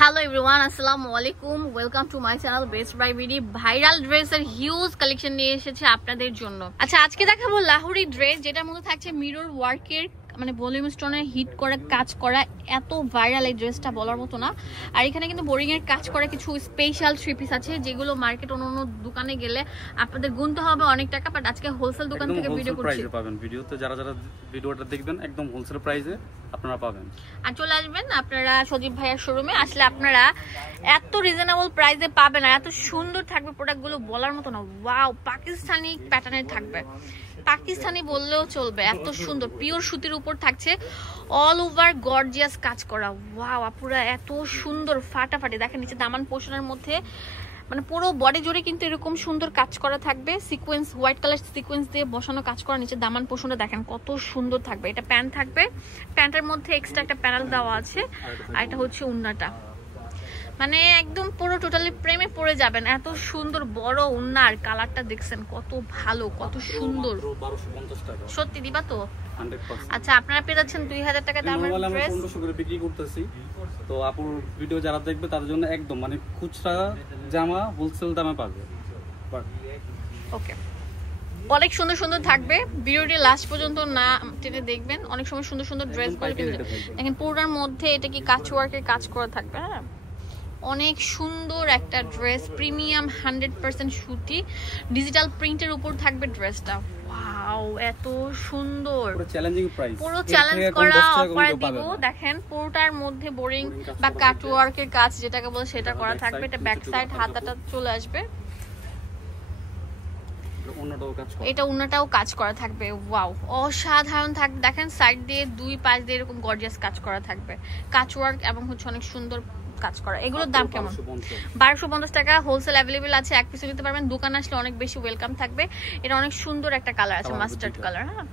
Hello everyone, assalamu alaikum. Welcome to my channel Best by BD. Viral ড্রেসের huge collection নিয়ে এসেছে আপনাদের জন্য। আচ্ছা, আজকে দেখাবো লাহোরি ড্রেস, যেটার মধ্যে থাকছে মিরর ওয়ার্কের মানে ভলিউম স্টোনের হিট করে কাজ করা। এত ভাইরাল এই ড্রেসটা বলার মতো না। আর এখানে কিন্তু বোরিং এর কাজ করা কিছু স্পেশাল থ্রি পিস আছে, যেগুলো মার্কেট অন্য দোকানে গেলে আপনাদের গুনতে হবে অনেক টাকা, বাট আজকে হোলসেল দোকান থেকে ভিডিও করছি। পাবেন ভিডিওতে, যারা ভিডিওটা দেখবেন একদম হোলসেল প্রাইসে আপনারা পাবেন। আর চলে আসবেন আপনারা সজীব ভাইয়ার শোরুমে। আসলে আপনারা এত রিজনেবল প্রাইসে পাবেন আর এত সুন্দর থাকবে প্রোডাক্টগুলো বলার মতো না। ওয়াও, পাকিস্তানি প্যাটার্নের থাকবে, পাকিস্তানি বললেও চলবে, এত সুন্দর পিওর সুতির উপর থাকছে, অল ওভার গর্জিয়াস কাজ করা। ওয়াও আপুরা, এত সুন্দর ফাটাফাটি। দেখেন নিচে দামান পোর্শনের মধ্যে মানে পুরো বডি জুড়ে কিন্তু এরকম সুন্দর কাজ করা থাকবে, সিকোয়েন্স হোয়াইট কালার সিকোয়েন্স দিয়ে বসানো কাজ করা। নিচে দামান পোর্শনটা দেখেন কত সুন্দর থাকবে। এটা প্যান্ট থাকবে, প্যান্টের মধ্যে এক্সট্রা একটা প্যানেল দেওয়া আছে, আর এটা হচ্ছে ওড়নাটা। মানে একদম পুরো টোটালি প্রেমে পড়ে যাবেন, এত সুন্দর বড় ওড়না। আর কালারটা দেখছেন কত ভালো, কত সুন্দর। সত্যি দিবা তো? আচ্ছা, আপনারা পেয়ে যাচ্ছেন 2000 টাকা দামের ড্রেস। 1500 করে বিক্রি করতেছি। তো আপুর ভিডিও যারা দেখবে তাদের জন্য একদম মানে খুচরা জামা হোলসেল দামে পাবে। ওকে, অনেক সুন্দর সুন্দর থাকবে, ভিডিওটি লাস্ট পর্যন্ত না টেনে দেখবেন। অনেক সময় সুন্দর সুন্দর ড্রেস গুলো দেখেন পুরোটার মধ্যে এটা কি কাজ ওয়ার্কের কাজ করা থাকবে। হ্যাঁ, অনেক সুন্দর একটা ড্রেস, প্রিমিয়াম 100% সুতি ডিজিটাল প্রিন্টের উপর থাকবে ড্রেসটা। ওয়াও, এত সুন্দর, পুরো চ্যালেঞ্জিং প্রাইস, পুরো চ্যালেঞ্জ করা অফার দিব। দেখেন পুরোটার মধ্যে বোরিং বা কাট ওয়ার্কের কাজ যেটাকে বলে সেটা করা থাকবে। এটা ব্যাক সাইড হাতাটা চলে আসবে, এটা ওন্নাটাও কাজ করা থাকবে। ওয়াও, অসাধারণ থাকবে। দেখেন সাইড দিয়ে দুই পাশ দিয়ে এরকম গর্জিয়াস কাজ করা থাকবে, কাচ ওয়ার্ক এবং হচ্ছে অনেক সুন্দর কাজ করা। এগুলোর দাম কেমন? 1250 টাকা। হোলসেল অ্যাভেলেবেল আছে, এক পিস নিতে পারবেন। দোকানে আসলে অনেক বেশি ওয়েলকাম থাকবে। এটা অনেক সুন্দর একটা কালার আছে, মাস্টার্ড কালার। হ্যাঁ,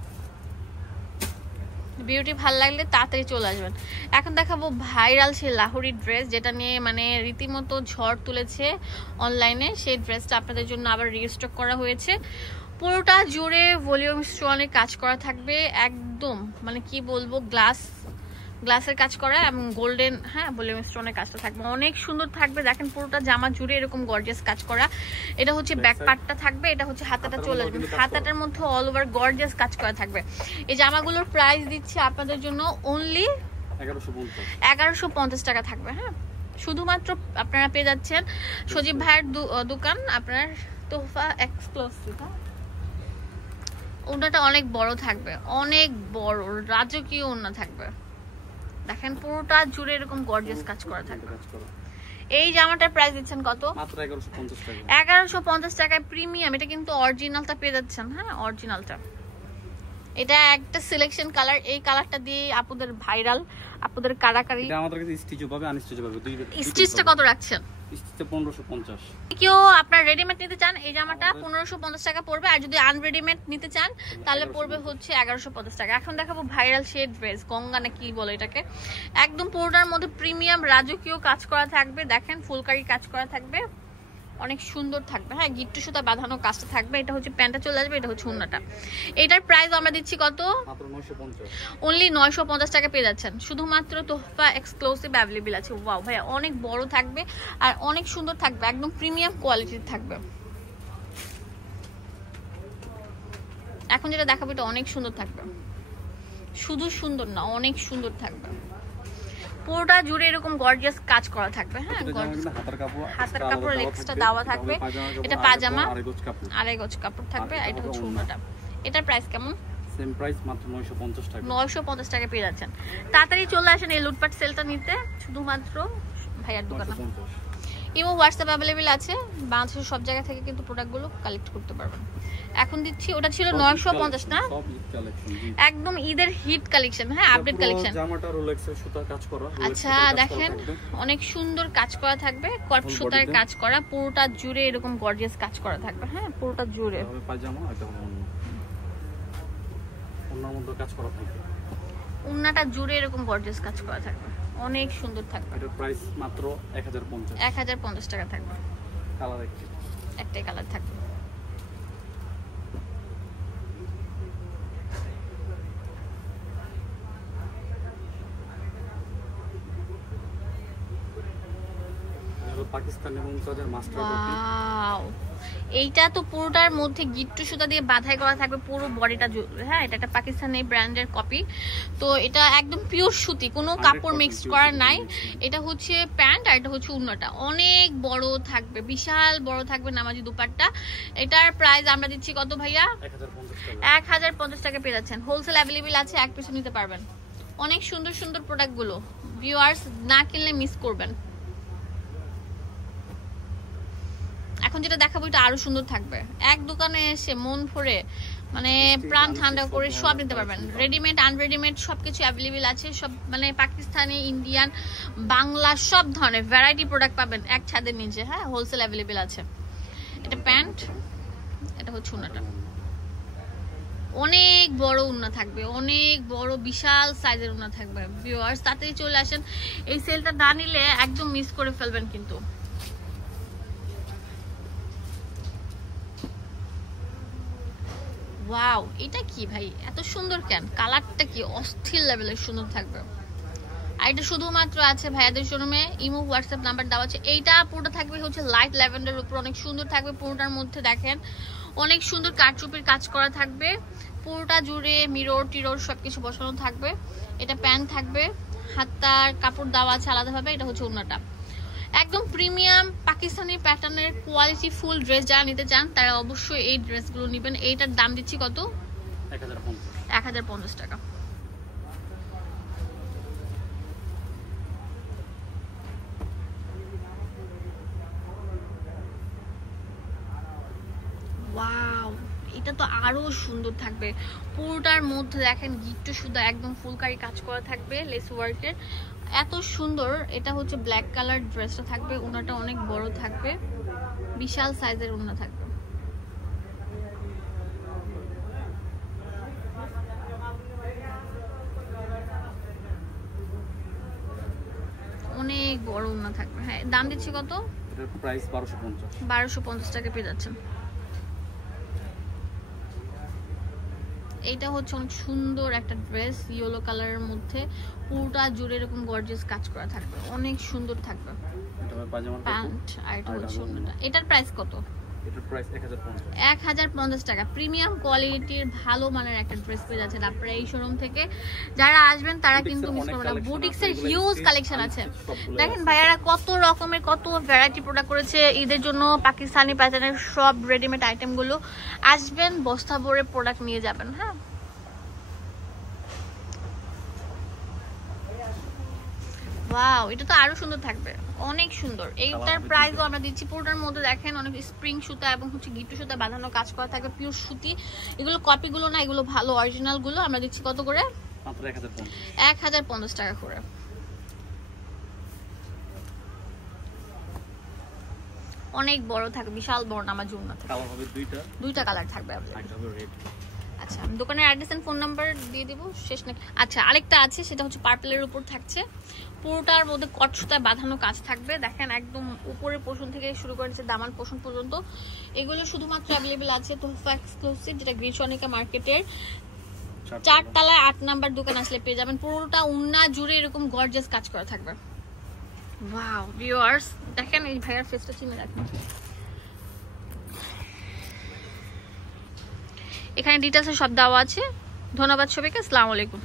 বিউটি ভালো লাগলে তাড়াতাড়ি চলে আসবেন। এখন দেখাবো ভাইরাল সেই লাহোরি ড্রেস, যেটা নিয়ে মানে রীতিমতো ঝড় তুলেছে অনলাইনে। সেই ড্রেসটা আপনাদের জন্য আবার রিস্টক করা হয়েছে। পুরোটা জুড়ে ভলিউম স্টোনে কাজ করা থাকবে, একদম মানে কি বলবো, গ্লাসের কাজ করা এবং গোল্ডেন ভলিউম স্টোনের কাজটা থাকবে, অনেক সুন্দর থাকবে। দেখেন পুরোটা জামা জুড়ে এরকম গর্জিয়াস কাজ করা। এটা হচ্ছে ব্যাক পার্টটা থাকবে, এটা হচ্ছে হাতাটা চলে আসবে। হাতাটার মধ্যে অল ওভার গর্জিয়াস কাজ করা থাকবে। এই জামাগুলোর প্রাইস দিচ্ছে আপনাদের জন্য অনলি 1150 টাকা থাকবে। হ্যাঁ, শুধুমাত্র আপনারা পেয়ে যাচ্ছেন সজীব ভাইয়ের দোকান, আপনার তোহফা এক্সক্লুসিভ। ওড়নাটা অনেক বড় থাকবে, অনেক বড় রাজকীয় ওড়না থাকবে। দেখেন পুরোটা জুড়ে এরকম গর্জিয়াস কাজ করা থাকবে। এই জামাটার প্রাইস দিচ্ছেন কত? মাত্র 1150 টাকা। 1150 টাকায় প্রিমিয়াম। এটা কিন্তু অরিজিনালটা পেয়ে যাচ্ছেন। হ্যাঁ, অরিজিনালটা। এটা একটা সিলেকশন কালার, এই কালারটা দিয়ে আপুদের ভাইরাল, আপুদের কারাকারি। এটা আমাদের কাছে স্টিচও পাবে, আনস্টিচও পাবে, দুই। স্টিচটা কত রাখছেন? স্টিচটা 1550। কেউ আপনার রেডিমেড নিতে চান, এই জামাটা 1550 টাকা পড়বে। আর যদি আনরেডিমেড নিতে চান তাহলে পড়বে হচ্ছে 1150 টাকা। এখন দেখাবো ভাইরাল শেড ড্রেস, গঙ্গা না কি বলে এটাকে। একদম পুরোটার মধ্যে প্রিমিয়াম রাজকীয় কাজ করা থাকবে। দেখেন ফুলকারি কাজ করা থাকবে, অনেক সুন্দর থাকবে। হ্যাঁ, গিট্টু সুতা বাঁধানো কাজটা থাকবে। এটা হচ্ছে প্যান্টটা চলে আসবে, এটা হচ্ছে ওড়নাটা। এটার প্রাইস আমরা দিচ্ছি কত? মাত্র 950। অনলি 950 টাকা পেয়ে যাচ্ছেন। শুধুমাত্র তোহফা এক্সক্লুসিভ অ্যাভেলেবল আছে। ওয়াও ভাইয়া, অনেক বড় থাকবে আর অনেক সুন্দর থাকবে, একদম প্রিমিয়াম কোয়ালিটির থাকবে। এখন যেটা দেখাবো এটা অনেক সুন্দর থাকবে, শুধু সুন্দর না, অনেক সুন্দর থাকবে। পুরোটা জুড়ে এরকম গর্জিয়াস কাজ করা থাকবে। হ্যাঁ, হাতের কাপড় এক্সট্রা দেওয়া থাকবে। এটা পাজামা, আড়াই গজ কাপড় থাকবে। এটা হচ্ছে ওড়নাটা। এটার প্রাইস কেমন? সেম প্রাইস, মাত্র 950 টাকা। 950 টাকা পেয়ে যাচ্ছেন। তাড়াতাড়ি চলে আসেন এই লুটপাট সেলটা নিতে, শুধুমাত্র ভাইয়ার দোকানে। ইমো হোয়াটসঅ্যাপ অ্যাভেলেবেল আছে, বাংলাদেশের সব জায়গা থেকে কিন্তু প্রোডাক্টগুলো কালেক্ট করতে পারবেন। এখন দিচ্ছি, ওটা ছিল 950 না, একদম ঈদের হিট কালেকশন। হ্যাঁ, আপডেট কালেকশন। জামাটা রোলেক্সের সুতা কাজ করা। আচ্ছা দেখেন, অনেক সুন্দর কাজ করা থাকবে, কট সুতার কাজ করা, পুরোটা জুড়ে এরকম গর্জিয়াস কাজ করা থাকবে। হ্যাঁ, পুরোটা জুড়ে পায়জামা, এটা ওড়নার মধ্যে কাজ করা থাকবে। ওড়নাটা জুড়ে এরকম গর্জিয়াস কাজ করা থাকবে, অনেক সুন্দর থাকবে। এটার প্রাইস মাত্র 1050। 1050 টাকা থাকবে। কালার একটাই কালার থাকবে। পাকিস্তানি মুমতাজের মাস্টার কপি। ওয়াও, এইটা তো পুরোটার মধ্যে গিট্টু সুতা দিয়ে বাঁধাই করা থাকবে পুরো বডিটা জুড়ে। হ্যাঁ, এটা একটা পাকিস্তানি ব্র্যান্ডের কপি। তো এটা একদম পিওর সুতি, কোনো কাপড় মিক্স করা নাই। এটা হচ্ছে প্যান্ট আর এটা হচ্ছে ওড়নাটা। অনেক বড় থাকবে, বিশাল বড় থাকবে নামাজি দুপাট্টা। এটার প্রাইস আমরা দিচ্ছি কত ভাইয়া? 1050 টাকা পেয়ে যাচ্ছেন। হোলসেল অ্যাভেলেবেল আছে, এক পিসও নিতে পারবেন। অনেক সুন্দর সুন্দর প্রোডাক্টগুলো, ভিউয়ার্স না কিনলে মিস করবেন। এখন যেটা দেখাবো এটা আরো সুন্দর থাকবে। এক দোকানে এসে মন ভরে মানে প্রাণ ঠান্ডা করে সব নিতে পারবেন। রেডিমেড আনরেডিমেড সবকিছু অ্যাভেলেবেল আছে। সব মানে পাকিস্তানি, ইন্ডিয়ান, বাংলা সব ধরনের ভ্যারাইটি প্রোডাক্ট পাবেন এক ছাদের নিচে। হ্যাঁ, হোলসেল অ্যাভেলেবেল আছে। এটা প্যান্ট, এটা হচ্ছে ওড়নাটা। অনেক বড় ওড়না থাকবে, অনেক বড় বিশাল সাইজের ওড়না থাকবে। ভিউয়ার্স তাড়াতাড়ি চলে আসেন, এই সেলটা না নিলে একদম মিস করে ফেলবেন কিন্তু। ওয়াও, এটা কি ভাই এত সুন্দর কেন? কালারটা কি অস্থির লেভেলের সুন্দর থাকবে। আর এটা শুধুমাত্র আছে ভাইয়াদের শোরুমে। ইমো হোয়াটসঅ্যাপ নাম্বার দেওয়া আছে। এইটা পুরোটা থাকবে হচ্ছে লাইট ল্যাভেন্ডার উপর, অনেক সুন্দর থাকবে। পুরোটার মধ্যে দেখেন অনেক সুন্দর কারচুপির কাজ করা থাকবে। পুরোটা জুড়ে মিরর টিরর সবকিছু বসানো থাকবে। এটা প্যান্ট থাকবে, হাতার কাপড় দেওয়া আছে আলাদাভাবে। এটা হচ্ছে ওড়নাটা। একদম প্রিমিয়াম পাকিস্তানি প্যাটার্নের কোয়ালিটি ফুল ড্রেস যারা নিতে চান তারা অবশ্যই এই ড্রেসগুলো নেবেন। এইটার দাম দিচ্ছি কত? 1050 টাকা। ওয়াও, এটা তো আরো সুন্দর থাকবে। পুরোটার মধ্যে দেখেন গিট্টু সুতা একদম ফুলকারি কাজ করা থাকবে লেস ওয়ার্কের, এত সুন্দর। এটা হচ্ছে ব্ল্যাক কালার ড্রেসটা থাকবে। ওনাটা অনেক বড় থাকবে, বিশাল সাইজের ওনা থাকবে। অনেক বড় ওনা থাকবে। হ্যাঁ, দাম দিচ্ছি কত? এটার প্রাইস 1250। 1250 টাকা পেয়ে যাচ্ছেন। এইটা হচ্ছে অনেক সুন্দর একটা ড্রেস, ইয়েলো কালারের মধ্যে পুরোটা জুড়ে এরকম গর্জিয়াস কাজ করা থাকবে, অনেক সুন্দর থাকবে। প্যান্ট আর এটা হচ্ছে ওড়নাটা। এটার প্রাইস কত? এটার প্রাইস 1050 টাকা। প্রিমিয়াম কোয়ালিটির ভালো মানের একটা ড্রেস পেয়ে যাচ্ছেন আপনারা এই শোরুম থেকে। যারা আসবেন তারা কিন্তু মিস করবেন না। বুটিক্সের হিউজ কালেকশন আছে। দেখেন ভাইয়ারা কত রকমের কত ভ্যারাইটি প্রোডাক্ট করেছে ঈদের জন্য। পাকিস্তানি প্যাটার্নের সব রেডিমেড আইটেমগুলো আসবেন, বস্তা ভরে প্রোডাক্ট নিয়ে যাবেন। হ্যাঁ, ওয়াও, এটা তো আরো সুন্দর থাকবে, অনেক সুন্দর। এইটার প্রাইসও আমরা দিচ্ছি পুরোটার মধ্যে দেখেন অনেক স্প্রিং সুতা এবং হচ্ছে গিট্টু সুতা বাঁধানো কাজ করা থাকবে, পিওর সুতি। এগুলো কপিগুলো না, এগুলো ভালো অরিজিনাল গুলো। আমরা দিচ্ছি কত করে? মাত্র 1050 টাকা করে। অনেক বড় থাকবে, বিশাল বড় নামাজ জুমনা থাকবে। কালার হবে দুইটা কালার থাকবে। একটা হবে রেড। আচ্ছা, আমি দোকানের অ্যাড্রেস এন্ড ফোন নাম্বার দিয়ে দিব শেষ নাকি? আচ্ছা, আরেকটা আছে, সেটা হচ্ছে পার্পলের উপর থাকছে। পুরোটার মধ্যে কট সুতায় বাঁধানো কাজ থাকবে। দেখেন একদম উপরের পোর্শন থেকে শুরু করে দামান পোর্শন পর্যন্ত। এগুলো শুধুমাত্র অ্যাভেলেবেল আছে তোহফা এক্সক্লুসিভ, যেটা গ্রিচনিকা মার্কেটের 4 তলায় 8 নাম্বার দোকান আসলে পেয়ে যাবেন। পুরোটা উন্না জুড়ে এরকম গর্জিয়াস কাজ করা থাকবে। ওয়াও ভিউয়ার্স, দেখেন এই ভাইয়ার ফেসটা চিনে রাখুন। এখানে ডিটেইলসে সব দেওয়া আছে। ধন্যবাদ সবাইকে, আসসালামু আলাইকুম।